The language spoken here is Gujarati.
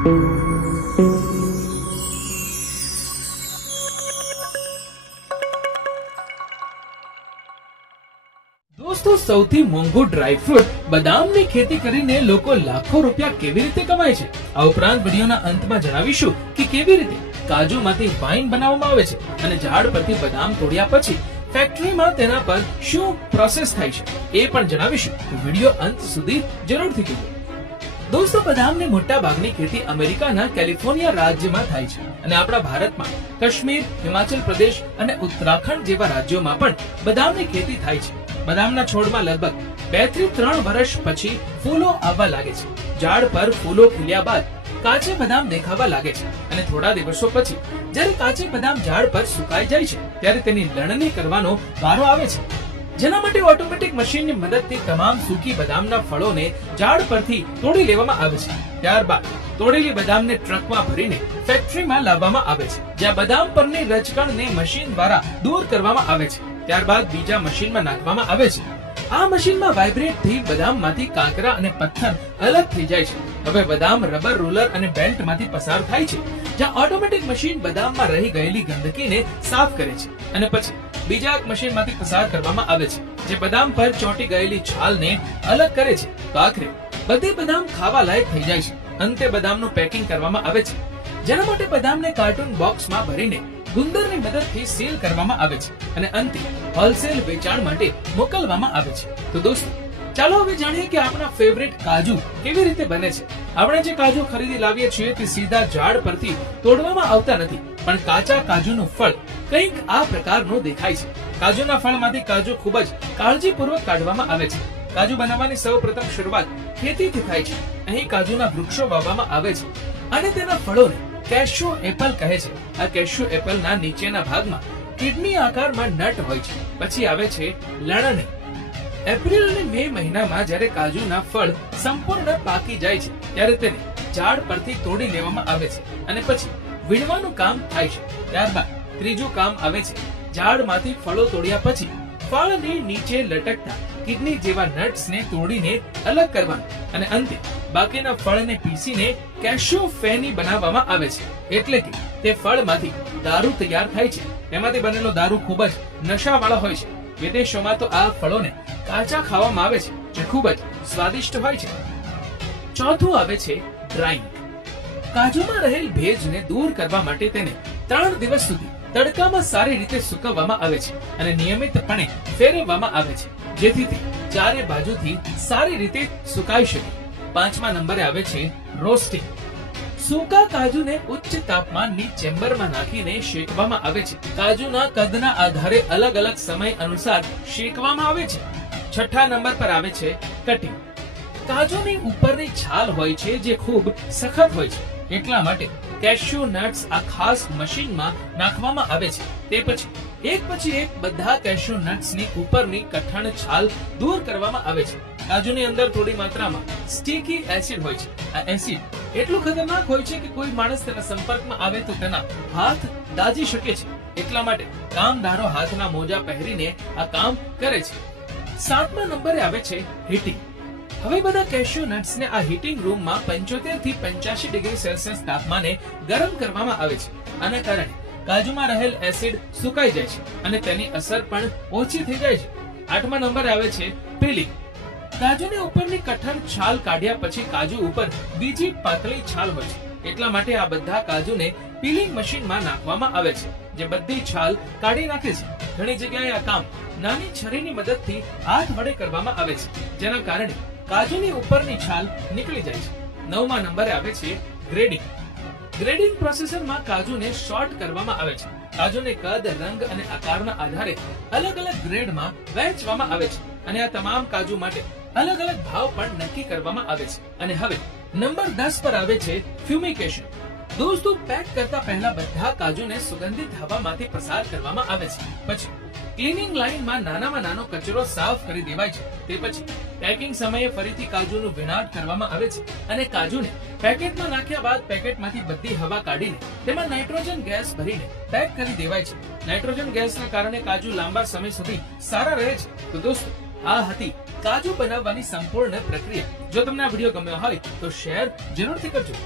દોસ્તો સૌથી મોંઘું ડ્રાયફ્રૂટ બદામની ખેતી કરીને લોકો લાખો રૂપિયા કેવી રીતે કમાય છે આ ઉપરાંત વિડીયોના અંતમાં જણાવીશું કે કેવી રીતે કાજુ માંથી વાઇન બનાવવામાં આવે છે અને ઝાડ પરથી બદામ તોડ્યા પછી ફેક્ટરીમાં તેના પર શું પ્રોસેસ થાય છે એ પણ જણાવીશું વિડીયો અંત સુધી જરૂરથી જોજો દોસ્તો બદામની મોટા ભાગની ખેતી અમેરિકાના કેલિફોર્નિયા રાજ્યમાં થાય છે અને આપણા ભારતમાં કાશ્મીર હિમાચલ પ્રદેશ અને ઉત્તરાખંડ જેવા રાજ્યોમાં પણ બદામની ખેતી થાય છે બદામના છોડમાં લગભગ બે થી ત્રણ વર્ષ પછી ફૂલો આવવા લાગે છે ઝાડ પર ફૂલો ખીલ્યા બાદ કાચે બદામ દેખાવા લાગે છે અને થોડા દિવસો પછી જ્યારે કાચે બદામ ઝાડ પર સુકાઈ જાય છે ત્યારે તેની લણણી કરવાનો વારો આવે છે જેના માટે ઓટોમેટિક મશીનની મદદથી તમામ સૂકી બદામના ફળોને ઝાડ પરથી તોડી લેવામાં આવે છે ત્યારબાદ તોડેલી બદામને ટ્રકમાં ભરીને ફેક્ટરીમાં લાવવામાં આવે છે જ્યાં બદામ પરની રજકણને મશીન દ્વારા દૂર કરવામાં આવે છે ત્યારબાદ બીજા મશીનમાં નાખવામાં આવે છે આ મશીનમાં વાઇબ્રેટ થઈ બદામમાંથી કાંકરા અને પથ્થર અલગ થઈ જાય છે હવે બદામ રબર રોલર અને બેલ્ટમાંથી પસાર થાય છે જ્યાં ઓટોમેટિક મશીન બદામમાં રહી ગયેલી ગંદકીને સાફ કરે છે અને પછી બીજા એક મશીનમાંથી પસાર કરવામાં આવે છે જે બદામ પર ચોંટી ગયેલી છાલને અલગ કરે છે તો આખરે બધે બદામ ખાવા લાયક થઈ જાય છે અંતે બદામનું પેકિંગ કરવામાં આવે છે જેના માટે બદામને કાર્ટૂન બોક્સમાં ભરીને ગુંદર ગુંદરની મદદથી સીલ કરવામાં આવે છે અને અંતે હોલસેલ વેચાણ માટે મોકલવામાં આવે છે તો દોસ્તો ચાલો હવે જાણીએ કે આપણા ફેવરેટ કાજુ કેવી રીતે બને છે આપણે જે કાજુ ખરીદી લાવીએ છીએ તે સીધા ઝાડ પરથી તોડવામાં આવતા નથી પણ કાચા કાજુનું ફળ કંઈક આ પ્રકારનું દેખાય છે કાજુના ફળમાંથી કાજુ ખૂબ જ કાળજીપૂર્વક કાઢવામાં આવે છે કાજુ બનાવવાની સૌપ્રથમ શરૂઆત ખેતીથી થાય છે અહીં કાજુના વૃક્ષો વાવવામાં આવે છે અને તેના ફળોને કેશ્યુ એપલ કહે છે આ કેશ્યુ એપલના નીચેના ભાગમાં કિડની આકારમાં નટ હોય છે પછી આવે છે લણણી એપ્રિલ અને મે મહિનામાં જ્યારે કાજુના ફળ સંપૂર્ણ પાકી જાય છે ત્યારે તેને ઝાડ પરથી તોડી લેવામાં આવે છે અને પછી વીણવાનું કામ થાય છે ત્યારબાદ ત્રીજું કામ આવે છે ઝાડમાંથી ફળો તોડ્યા પછી ફળની નીચે લટકતા કિડની જેવા નટ્સને તોડીને અલગ કરવાનું અને અંતે બાકીના ફળને પીસીને કેશ્યુ ફેની બનાવવામાં આવે છે એટલે કે તે ફળમાંથી દારૂ તૈયાર થાય છે તેમાંથી બનેલો દારૂ ખૂબ જ નશાવાળો હોય છે વિદેશોમાં તો આ ફળોને કાચા ખાવામાં આવે છે જે ખૂબ જ સ્વાદિષ્ટ હોય છે ચોથું આવે છે ડ્રાઈંગ કાજુમાં રહેલ ભેજને દૂર કરવા માટે તેને ત્રણ દિવસ સુધી તડકામાં સારી રીતે સુકવવામાં આવે છે અને નિયમિતપણે ફેરવવામાં આવે છે જેથી તે ચારે બાજુથી સારી રીતે સુકાઈ શકે પાંચમા નંબરે આવે છે રોસ્ટિંગ સૂકા કાજુને ઉચ્ચ તાપમાનની ચેમ્બરમાં નાખીને શેકવામાં આવે છે કાજુના કદના આધારે અલગ અલગ સમય અનુસાર શેકવામાં આવે છે છઠ્ઠા નંબર પર આવે છે કટિંગ કાજુની ઉપરની છાલ હોય છે જે ખૂબ સખત હોય છે એટલા માટે કેશ્યુ નટ્સ આ ખાસ મશીનમાં નાખવામાં આવે છે તે પછી એક પછી એક બધા કેશ્યુ નટ્સની ઉપરની કઠણ છાલ દૂર કરવામાં આવે છે કાજુની અંદર થોડી માત્રામાં સ્ટીકી એસિડ હોય છે આ એસિડ એટલું ખતરનાક હોય છે કે કોઈ માણસ તેના સંપર્કમાં આવે તો તેના હાથ દાજી શકે છે એટલા માટે કામદારો હાથના મોજા પહેરીને આ કામ કરે છે સાતમા નંબરે આવે છે હીટિંગ હવે બધા કેશ્યુ નટ્સને આ હીટિંગ રૂમમાં પંચોતેર થી પંચ્યાસી ડિગ્રી સેલ્સિયસ તાપમાને ગરમ કરવામાં આવે છે અને કારણે કાજુમાં રહેલ એસિડ સુકાઈ જાય છે અને તેની અસર પણ ઓછી થઈ જાય છે આઠમા નંબરે આવે છે પેલી કાજુની ઉપરની કઠણ છાલ કાઢ્યા પછી કાજુ ઉપર બીજી પાતળી છાલ હોય છે એટલા માટે આ બધા કાજુને પીલિંગ મશીનમાં નાખવામાં આવે છે જે બધી છાલ કાઢી નાખે છે ઘણી જગ્યાએ આ કામ નાની છરીની મદદથી હાથ વડે કરવામાં આવે છે જેના કારણે કાજુની ઉપરની છાલ નીકળી જાય છે નવમા નંબરે આવે છે ગ્રેડિંગ ગ્રેડિંગ પ્રોસેસરમાં કાજુને શોર્ટ કરવામાં આવે છે કાજોને કદ રંગ અને આકારના આધારે અલગ અલગ ગ્રેડમાં વહેંચવામાં આવે છે અને આ તમામ કાજુ માટે અલગ અલગ ભાવ પણ નક્કી કરવામાં આવે છે અને હવે નંબર 10 પર આવે છે ફ્યુમિકેશન દોસ્તો પેક કરતા પહેલા બધા કાજુને સુગંધિત હવામાંથી પસાર કરવામાં આવે છે પછી ક્લીનિંગ લાઇનમાં નાનામાં નાનો કચરો સાફ કરી દેવાય છે તે પછી પેકિંગ સમયે ફરીથી કાજુનું વિનાટ કરવામાં આવે છે અને કાજુને પેકેટમાં નાખ્યા બાદ પેકેટમાંથી બધી હવા કાઢીને તેમાં નાઇટ્રોજન ગેસ ભરીને પેક કરી દેવાય છે નાઇટ્રોજન ગેસના કારણે કાજુ લાંબા સમય સુધી સારા રહે છે તો દોસ્તો આ હતી કાજુ બનાવવાની સંપૂર્ણ પ્રક્રિયા જો તમને આ વિડીયો ગમ્યો હોય તો શેર જરૂરથી કરજો